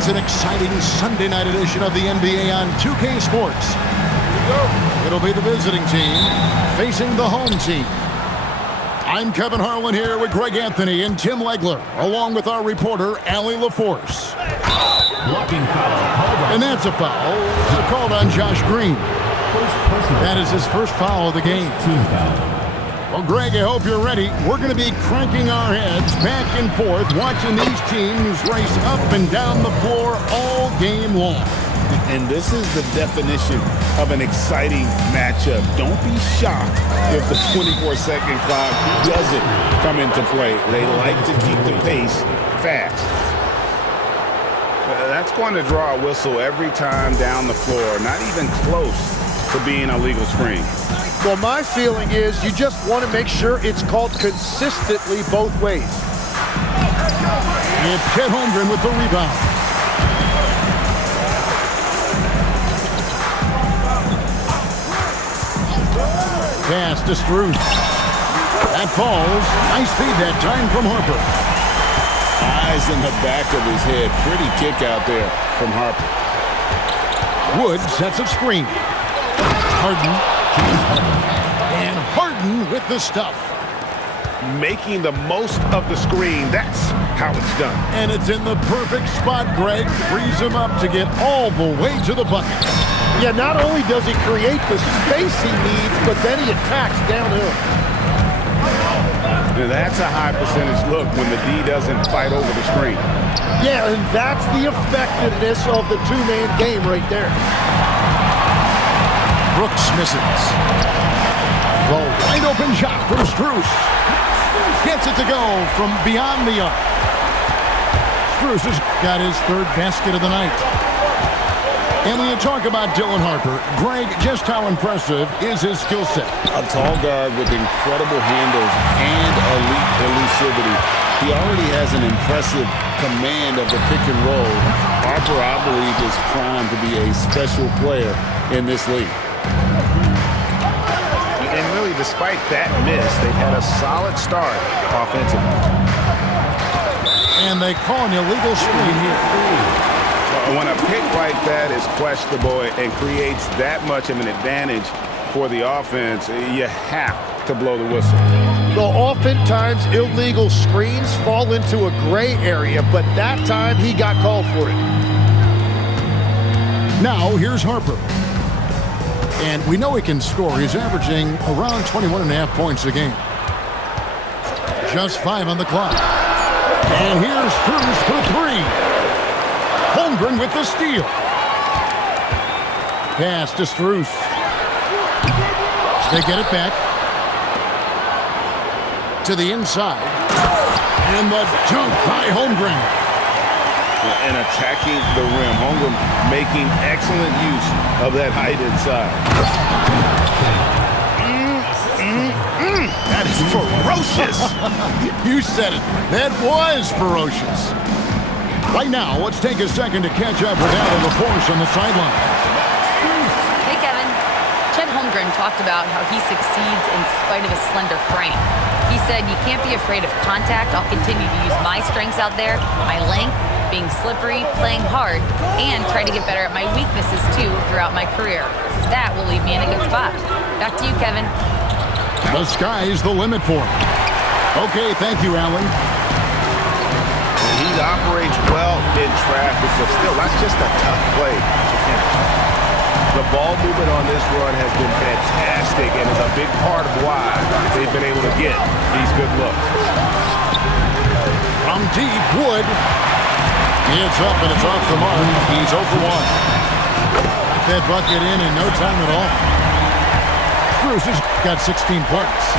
It's an exciting Sunday night edition of the NBA on 2K Sports. It'll be the visiting team facing the home team. I'm Kevin Harlan here with Greg Anthony and Tim Legler, along with our reporter, Allie LaForce. Blocking foul. And that's a foul called on Josh Green. That is his first foul of the game. Team foul. Well, Greg, I hope you're ready. We're going to be cranking our heads back and forth, watching these teams race up and down the floor all game long. And this is the definition of an exciting matchup. Don't be shocked if the 24-second clock doesn't come into play. They like to keep the pace fast. That's going to draw a whistle every time down the floor. Not even close to being a legal screen. Well, my feeling is you just want to make sure it's called consistently both ways. It's Chet Holmgren with the rebound. Pass to Strus. That falls. Nice feed that time from Harper. Eyes in the back of his head. Pretty kick out there from Harper. Wood sets a screen. Harden. And Harden with the stuff. Making the most of the screen. That's how it's done. And it's in the perfect spot, Greg. Frees him up to get all the way to the bucket. Yeah, not only does he create the space he needs, but then he attacks downhill. Now that's a high percentage look when the D doesn't fight over the screen. Yeah, and that's the effectiveness of the two-man game right there. Brooks misses. Well, wide open shot from Strus. Gets it to go from beyond the arc. Strus has got his third basket of the night. And when you talk about Dylan Harper, Greg, just how impressive is his skill set? A tall guard with incredible handles and elite elusivity. He already has an impressive command of the pick and roll. Harper, I believe, is primed to be a special player in this league. And really, despite that miss, they've had a solid start offensively. And they call an illegal screen here. When a pick like that is questionable and creates that much of an advantage for the offense, you have to blow the whistle. Well, oftentimes illegal screens fall into a gray area, but that time he got called for it. Now, here's Harper. And we know he can score. He's averaging around 21.5 points a game. Just 5 on the clock. And here's Strus for 3. Holmgren with the steal. Pass to Strus. They get it back. To the inside. And the dunk by Holmgren. And attacking the rim. Holmgren making excellent use of that height inside. That is ferocious. You said it. That was ferocious. Right now, let's take a second to catch up with Allie LaForce on the sideline. Hey, Kevin. Chet Holmgren talked about how he succeeds in spite of his slender frame. He said, you can't be afraid of contact. I'll continue to use my strengths out there, my length, being slippery, playing hard, and try to get better at my weaknesses, too, throughout my career. That will leave me in a good spot. Back to you, Kevin. The sky's the limit for him. Okay, thank you, Allie. He operates well in traffic, but still, that's just a tough play to finish. The ball movement on this run has been fantastic and is a big part of why they've been able to get these good looks. From deep, Wood. It's up and it's off the mark. He's 0 for 1. Got that bucket in no time at all. Strus has got 16 points.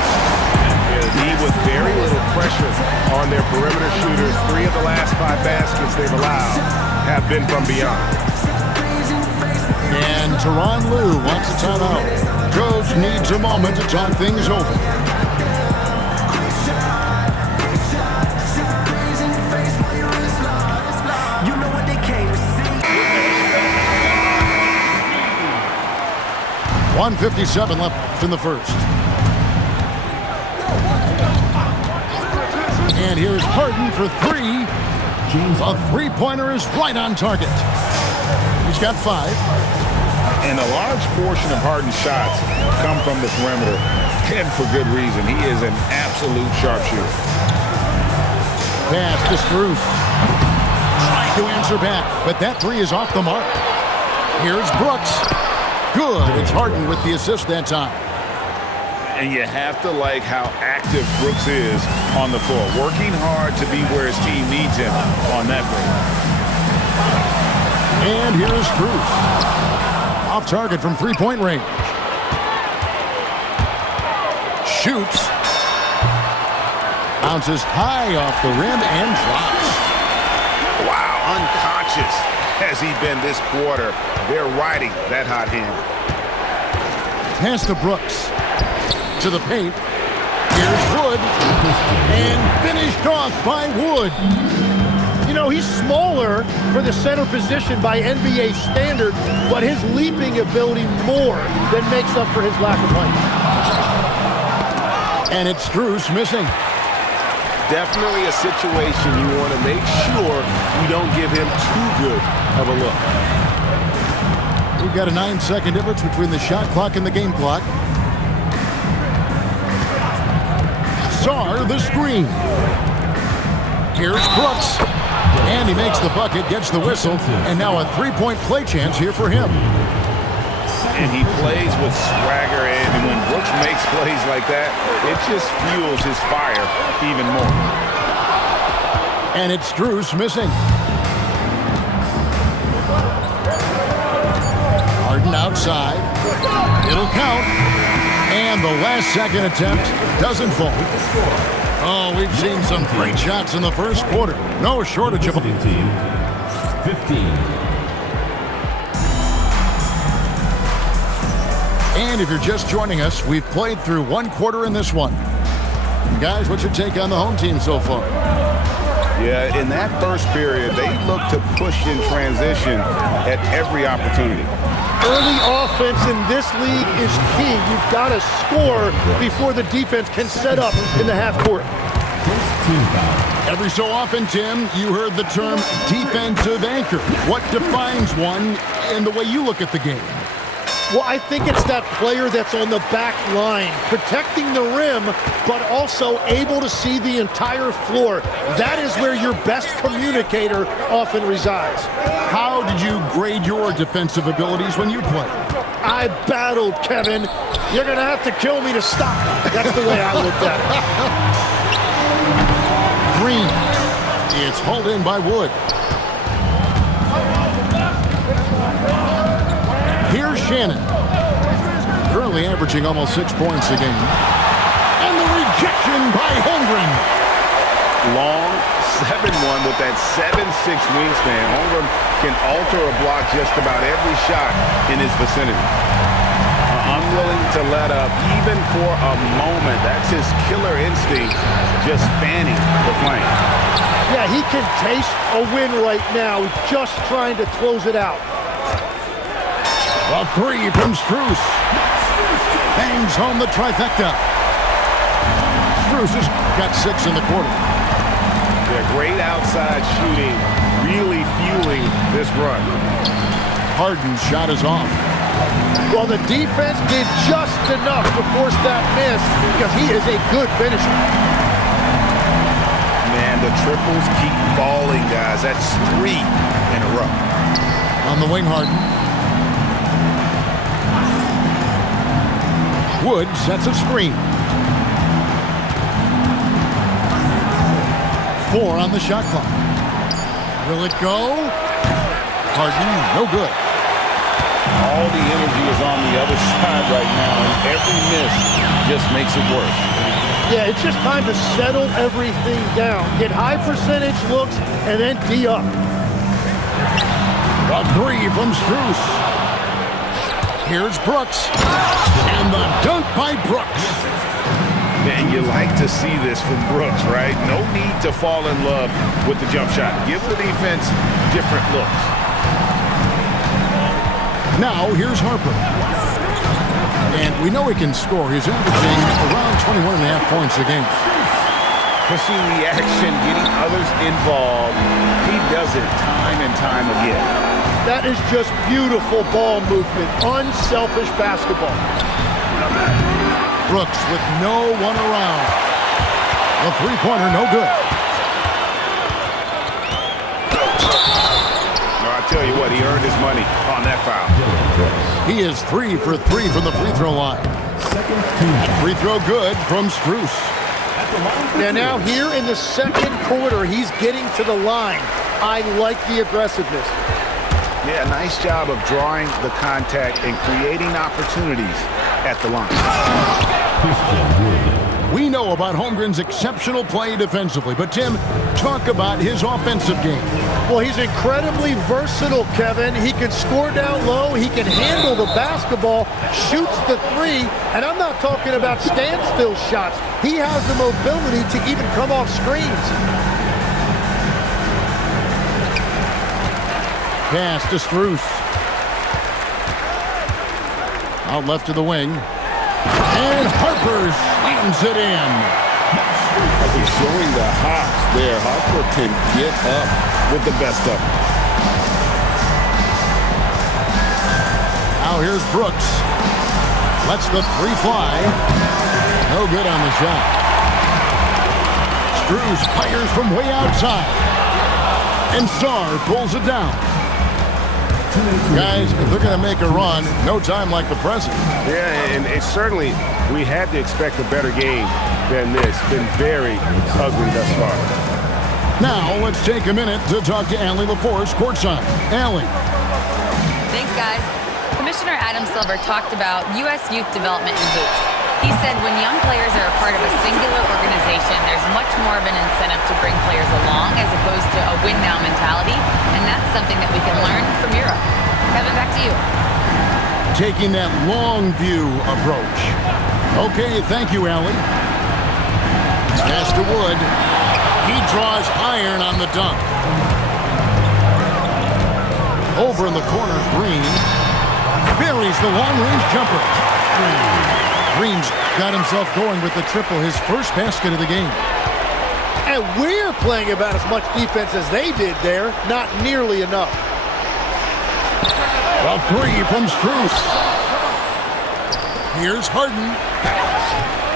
He with very little pressure on their perimeter shooters. 3 of the last 5 baskets they've allowed have been from beyond. And Tyronn Lue wants a timeout. Coach needs a moment to talk things over. You know what they came to see. 1:57 left in the first. And here's Harden for 3. James A three-pointer is right on target. He's got 5. And a large portion of Harden's shots come from the perimeter, and for good reason. He is an absolute sharpshooter. Pass to Strus. Trying to answer back, but that 3 is off the mark. Here's Brooks. Good. It's Harden with the assist that time. And you have to like how active Brooks is on the floor, working hard to be where his team needs him on that break. And here's Strus. Off target from three-point range. Shoots. Bounces high off the rim and drops. Wow, unconscious has he been this quarter. They're riding that hot hand. Pass to Brooks. To the paint. Here's Wood. And finished off by Wood. You know, he's smaller for the center position by NBA standard, but his leaping ability more than makes up for his lack of height. And it's Strus missing. Definitely a situation you want to make sure you don't give him too good of a look. We've got a 9-second difference between the shot clock and the game clock. Sarr the screen. Here's Brooks. And he makes the bucket, gets the whistle, and now a three-point play chance here for him. And he plays with swagger, and when Brooks makes plays like that, it just fuels his fire even more. And it's Strus missing. Harden outside. It'll count. And the last second attempt doesn't fall. Oh, we've seen some great shots in the first quarter. No shortage of them. team 15. And if you're just joining us, we've played through one quarter in this one. Guys, what's your take on the home team so far? Yeah, in that first period, they looked to push in transition at every opportunity. Early offense in this league is key. You've got to score before the defense can set up in the half court. Every so often, Tim, you heard the term defensive anchor. What defines one in the way you look at the game? Well, I think it's that player that's on the back line, protecting the rim, but also able to see the entire floor. That is where your best communicator often resides. How did you grade your defensive abilities when you played? I battled, Kevin. You're going to have to kill me to stop me. That's the way I looked at it. Green. It's hauled in by Wood. Here's Shannon. Currently averaging almost 6 points a game. And the rejection by Holmgren. Long 7-1 with that 7'6" wingspan. Holmgren can alter a block just about every shot in his vicinity. Unwilling to let up even for a moment. That's his killer instinct, just fanning the flame. Yeah, he can taste a win right now, just trying to close it out. A 3 from Strus. Bangs home the trifecta. Strus has got 6 in the quarter. Yeah, great outside shooting, really fueling this run. Harden's shot is off. Well, the defense did just enough to force that miss because he is a good finisher. Man, the triples keep falling, guys. That's 3 in a row. On the wing, Harden. Wood sets a screen. 4 on the shot clock. Will it go? Harden, no good. All the energy is on the other side right now, and every miss just makes it worse. Yeah, it's just time to settle everything down. Get high percentage looks and then D up. A 3 from Strus. Here's Brooks. And the dunk by Brooks. And you like to see this from Brooks, right? No need to fall in love with the jump shot. Give the defense different looks. Now, here's Harper. And we know he can score. He's averaging around 21.5 points a game. Pushing the action, getting others involved, He does it time and time again. That is just beautiful ball movement, unselfish basketball. Brooks with no one around. The three-pointer, no good. I tell you what, he earned his money on that foul. He is 3 for 3 from the free throw line. Free throw good from Strus. And now here in the second quarter, he's getting to the line. I like the aggressiveness. Yeah, nice job of drawing the contact and creating opportunities at the line. We know about Holmgren's exceptional play defensively, but Tim, talk about his offensive game. Well, he's incredibly versatile, Kevin. He can score down low, he can handle the basketball, shoots the three, and I'm not talking about standstill shots. He has the mobility to even come off screens. Pass to Strus. Out left to the wing. And Harper slams it in. He's showing the hops there. Harper can get up with the best of them. Now here's Brooks. Lets the three fly. No good on the shot. Strus fires from way outside. And Sarr pulls it down. Guys, if they're going to make a run, no time like the present. Yeah, and it's certainly, we had to expect a better game than this. Been very ugly thus far. Now, let's take a minute to talk to Allie LaForce courtside. Allie. Thanks, guys. Commissioner Adam Silver talked about U.S. youth development in hoops. He said when young players are a part of a singular organization, there's much more of an incentive to bring players along as opposed to a win-now mentality, and that's something that we can learn from Europe. Kevin, back to you. Taking that long view approach. Okay, thank you, Allie. Pass to Wood. He draws iron on the dunk. Over in the corner, Green buries the long-range jumper. Green's got himself going with the triple, his first basket of the game. And we're playing about as much defense as they did there. Not nearly enough. A three from Strus. Here's Harden.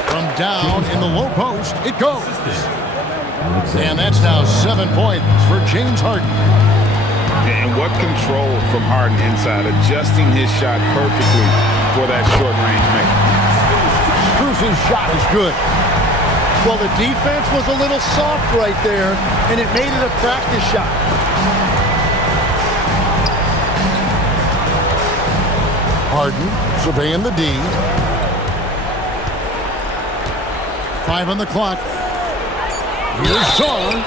From down in the low post, it goes. And that's now 7 points for James Harden. And what control from Harden inside, adjusting his shot perfectly for that short-range make. Strus's shot is good. Well, the defense was a little soft right there, and it made it a practice shot. Harden surveying the D. 5 on the clock. Here's Sarr.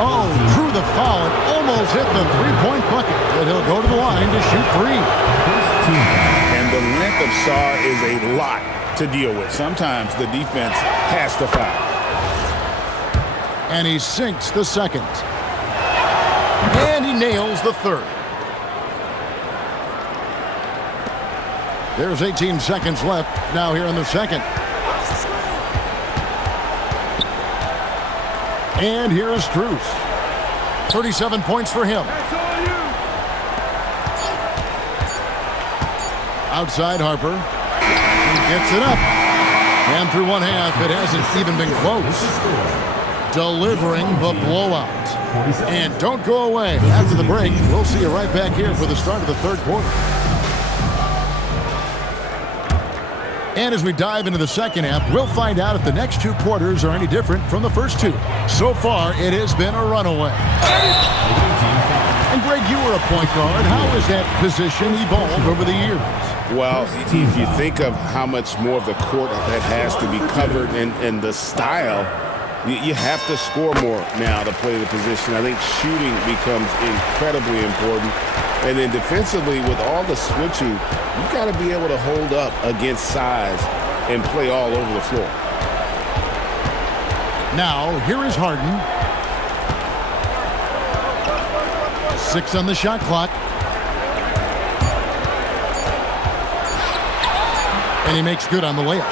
Oh, drew the foul and almost hit the three-point bucket, but he'll go to the line to shoot three. And the length of Sarr is a lot to deal with. Sometimes the defense has to foul. And he sinks the second. And he nails the third. There's 18 seconds left now here in the second. And here is Strus. 37 points for him. Outside Harper. He gets it up. And through one half, it hasn't even been close. Delivering the blowout. And don't go away. After the break, we'll see you right back here for the start of the third quarter. And as we dive into the second half, we'll find out if the next two quarters are any different from the first two. So far, it has been a runaway. And Greg, you were a point guard. How has that position evolved over the years? Well, if you think of how much more of the court that has to be covered and the style, you have to score more now to play the position. I think shooting becomes incredibly important. And then defensively, with all the switching, you got to be able to hold up against size and play all over the floor. Now, here is Harden. 6 on the shot clock. And he makes good on the layup.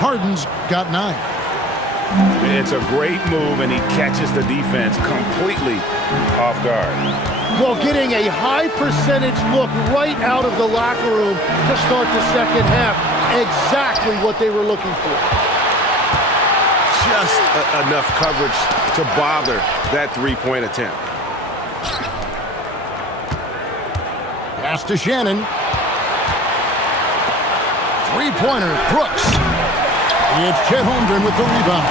Harden's got 9. It's a great move, and he catches the defense completely off guard. Well, getting a high percentage look right out of the locker room to start the second half. Exactly what they were looking for. Just enough coverage to bother that three-point attempt. Pass to Shannon. Three-pointer, Brooks. It's Chet Holmgren with the rebound.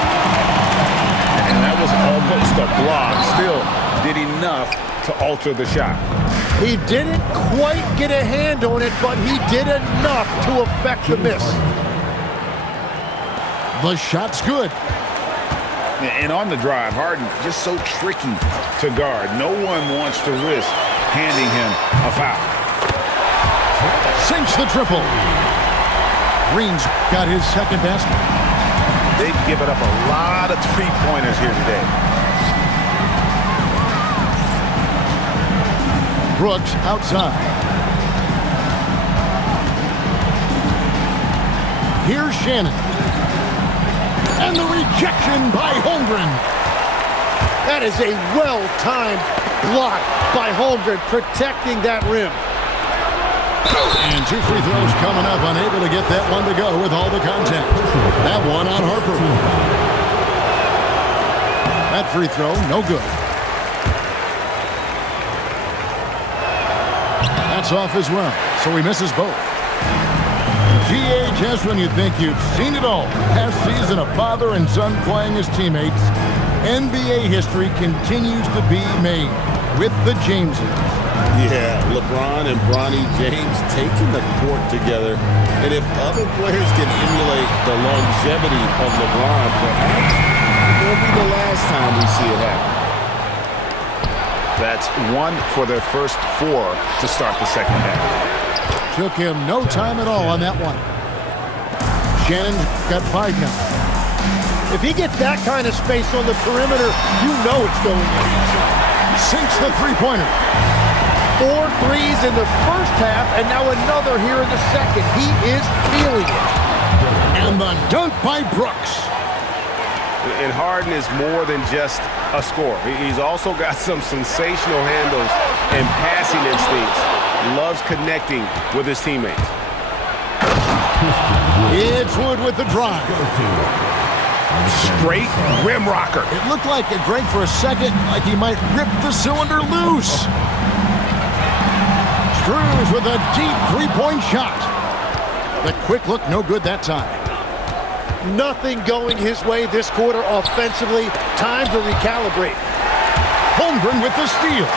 And that was almost a block. Still did enough to alter the shot. He didn't quite get a hand on it, but he did enough to affect the miss. The shot's good. And on the drive, Harden just so tricky to guard. No one wants to risk handing him a foul. Sinks the triple. Green's got his second basket. They've given up a lot of three-pointers here today. Brooks outside. Here's Shannon. And the rejection by Holmgren. That is a well-timed block by Holmgren, protecting that rim. And two free throws coming up, unable to get that one to go with all the contact. That one on Harper. That free throw, no good. That's off as well, so he misses both. Just when you think you've seen it all. Past season of father and son playing as teammates, NBA history continues to be made with the Jameses. Yeah, LeBron and Bronny James taking the court together. And if other players can emulate the longevity of LeBron, perhaps it will be the last time we see it happen. That's one for their first four to start the second half. Took him no time at all on that one. Shannon's got 5 now. If he gets that kind of space on the perimeter, you know it's going in. Sinks the three-pointer. 4 threes in the first half, and now another here in the second. He is feeling it. And the dunk by Brooks. And Harden is more than just a scorer. He's also got some sensational handles and passing instincts. Loves connecting with his teammates. It's Wood with the drive. Straight rim rocker. It looked like it, Greg, for a second, like he might rip the cylinder loose. Strus with a deep three-point shot. The quick look, no good that time. Nothing going his way this quarter offensively. Time to recalibrate. Holmgren with the steal.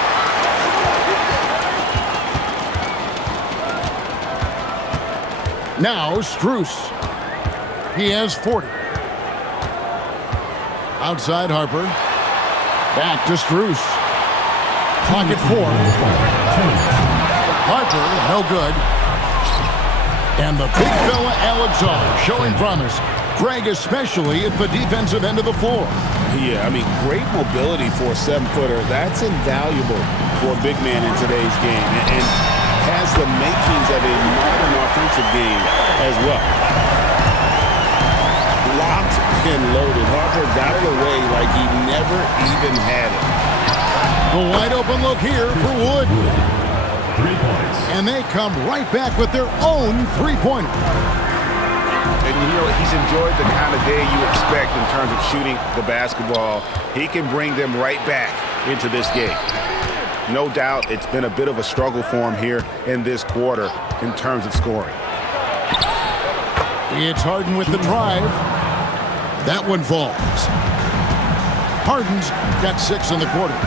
Now Strus. He has 40. Outside Harper. Back to Strus. Clock at 4. Harper, no good. And the big fella Alex R showing promise. Greg, especially at the defensive end of the floor. Yeah, I mean, great mobility for a 7-footer. That's invaluable for a big man in today's game. And has the makings of a modern offensive game as well. Locked and loaded. Harper got it away like he never even had it. The wide open look here for Wood. 3 points. And they come right back with their own three-pointer. And you know, he's enjoyed the kind of day you expect in terms of shooting the basketball. He can bring them right back into this game. No doubt it's been a bit of a struggle for him here in this quarter in terms of scoring. It's Harden with the drive. That one falls. Harden's got 6 in the quarter.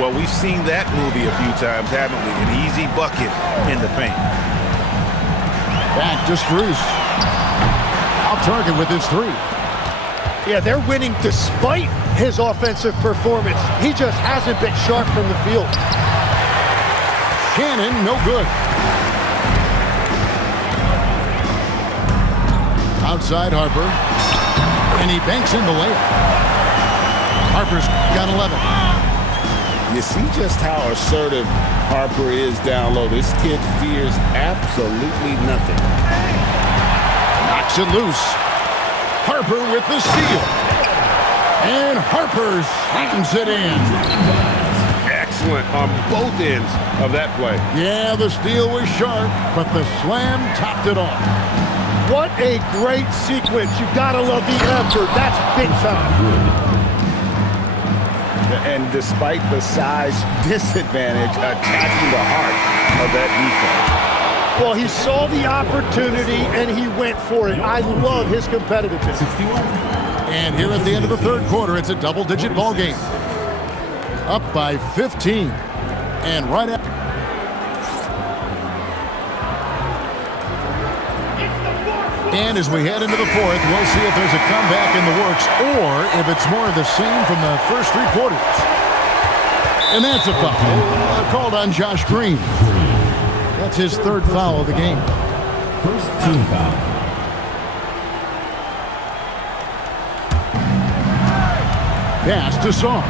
Well, we've seen that movie a few times, haven't we? An easy bucket in the paint. Back to Strus. Off target with his 3. Yeah, they're winning despite his offensive performance. He just hasn't been sharp from the field. Shannon, no good. Outside Harper. And he banks in the layup. Harper's got 11. You see just how assertive Harper is down low. This kid fears absolutely nothing. Knocks it loose. Harper with the steal. And Harper slams it in. Excellent on both ends of that play. Yeah, the steal was sharp, but the slam topped it off. What a great sequence. You gotta love the effort. That's big time. And despite the size disadvantage, attacking the heart of that defense. Well, he saw the opportunity and he went for it. I love his competitiveness. And here at the end of the third quarter, it's a double-digit ball game. Up by 15. And right at... And as we head into the fourth, we'll see if there's a comeback in the works or if it's more of the same from the first three quarters. And that's a foul. Called on Josh Green. That's his third foul of the game. First team foul. Pass to Song.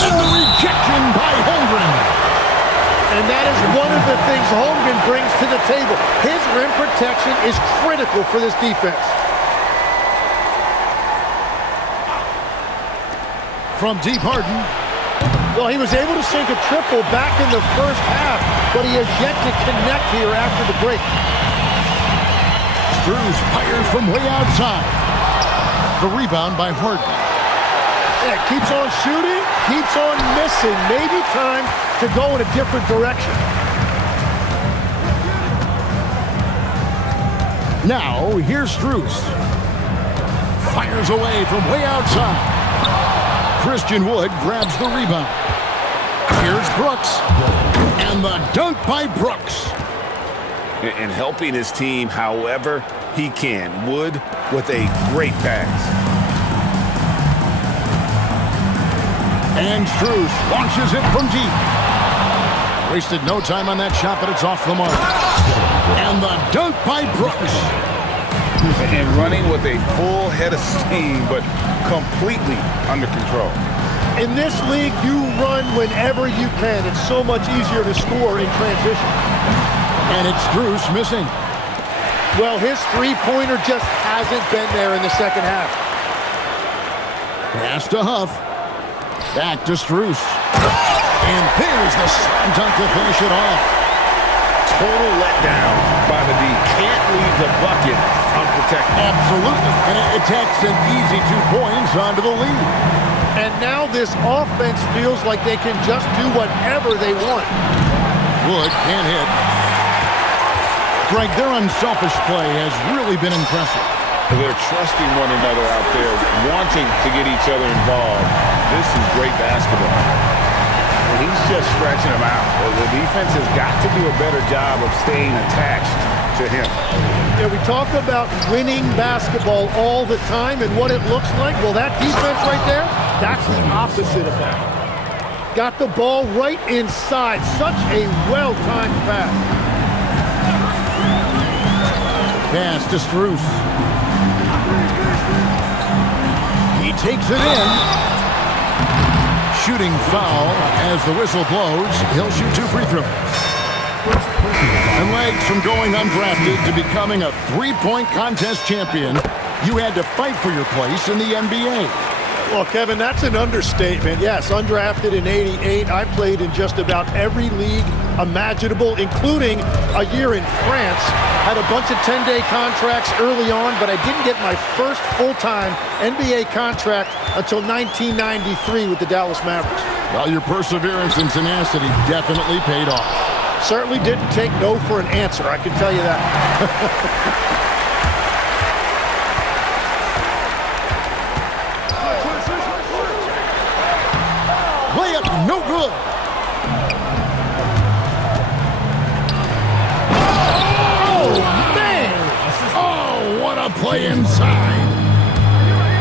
And the rejection by Holmgren. And that is one of the things Holmgren brings to the table. His rim protection is critical for this defense. From deep, Harden. Well, he was able to sink a triple back in the first half, but he has yet to connect here after the break. Strus fires from way outside. The rebound by Harden. Yeah, keeps on shooting, keeps on missing. Maybe time to go in a different direction. Now, here's Strus. Fires away from way outside. Christian Wood grabs the rebound. Here's Brooks. And the dunk by Brooks. And helping his team however he can. Wood with a great pass. And Strus launches it from deep. Wasted no time on that shot, but it's off the mark. And the dunk by Brooks. And running with a full head of steam, but completely under control. In this league, you run whenever you can. It's so much easier to score in transition. And it's Strus missing. Well, his three-pointer just hasn't been there in the second half. Pass to Huff. Back to Strus. And there's the slam dunk to finish it off. Total letdown by the D. Can't leave the bucket unprotected. Absolutely. And it takes an easy 2 points onto the lead. And now this offense feels like they can just do whatever they want. Wood can't hit. Greg, their unselfish play has really been impressive. They're trusting one another out there, wanting to get each other involved. This is great basketball. He's just stretching them out. The defense has got to do a better job of staying attached to him. Yeah, we talk about winning basketball all the time and what it looks like. Well, that defense right there, that's the opposite of that. Got the ball right inside. Such a well-timed pass. Pass to Strus. He takes it in. Shooting foul as the whistle blows. He'll shoot 2 free throws. And legs from going undrafted to becoming a three-point contest champion, you had to fight for your place in the NBA. Well, Kevin, that's an understatement. Yes, undrafted in '88. I played in just about every league imaginable, including a year in France. Had a bunch of 10-day contracts early on, but I didn't get my first full-time NBA contract until 1993 with the Dallas Mavericks. Well, your perseverance and tenacity definitely paid off. Certainly didn't take no for an answer, I can tell you that. Layup, no good. Oh, man! Oh, what a play inside.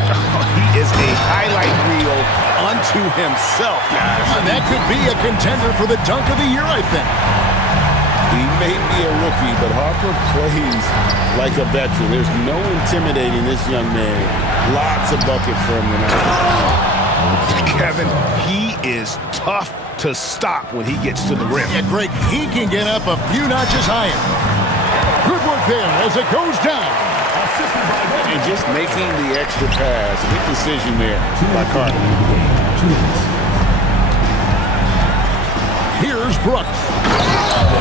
He is a highlight reel unto himself, guys. And that could be a contender for the dunk of the year, I think. He may be a rookie, but Harper plays like a veteran. There's no intimidating this young man. Lots of buckets for him tonight. Kevin, he is tough to stop when he gets to the rim. Yeah, Greg, he can get up a few notches higher. Good work there as it goes down. Assisted by And just making the extra pass. Good decision there by Carter. Here's Brooks.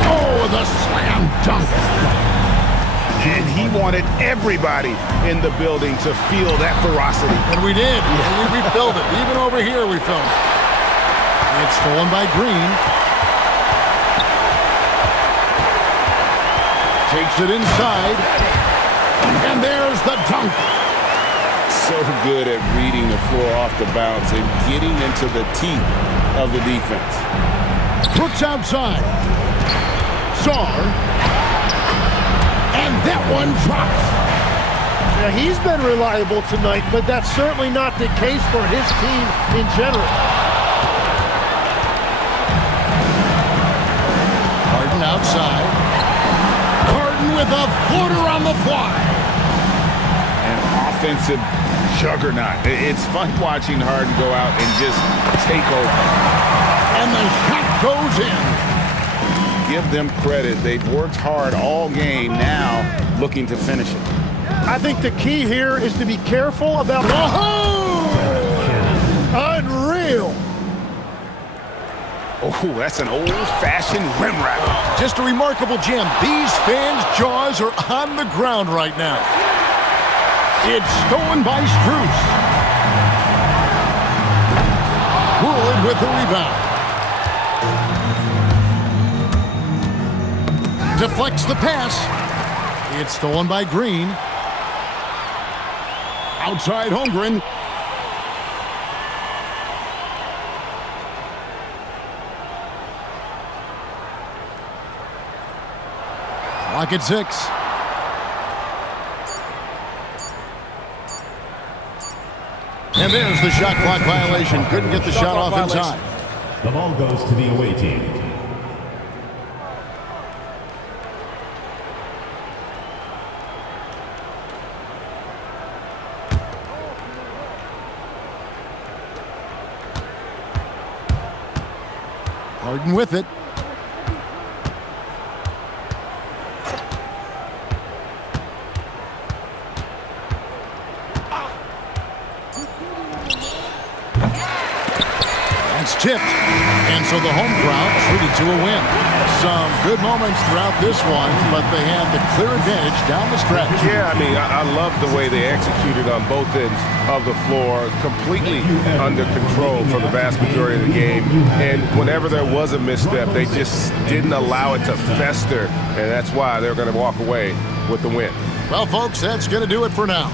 Oh, the slam dunk. And he wanted everybody in the building to feel that ferocity. And we did. We filled it. Even over here we filled it. It's stolen by Green. Takes it inside. And there's the dunk. So good at reading the floor off the bounce and getting into the teeth of the defense. Brooks outside. Sarr. And that one drops. Now, he's been reliable tonight, but that's certainly not the case for his team in general. Harden outside. Harden with a floater on the fly. An offensive juggernaut. It's fun watching Harden go out and just take over. And the shot goes in. Give them credit. They've worked hard all game, now looking to finish it. I think the key here is to be careful about... Oh! Unreal! Oh, that's an old-fashioned rim wrap. Just a remarkable gem. These fans' jaws are on the ground right now. It's stolen by Strus. Wood with the rebound. Deflects the pass. It's stolen by Green. Outside Holmgren. Clock at 6. And there's the shot clock violation. Couldn't get the shot off in time. The ball goes to the away team. Harden with it. That's tipped. And so the home crowd treated to a win. Some good moments throughout this one, but they had the clear advantage down the stretch. Yeah, I mean, I love the way they executed on both ends of the floor, completely under control for the vast majority of the game. And whenever there was a misstep, they just didn't allow it to fester, and that's why they're going to walk away with the win. Well, folks, that's going to do it for now.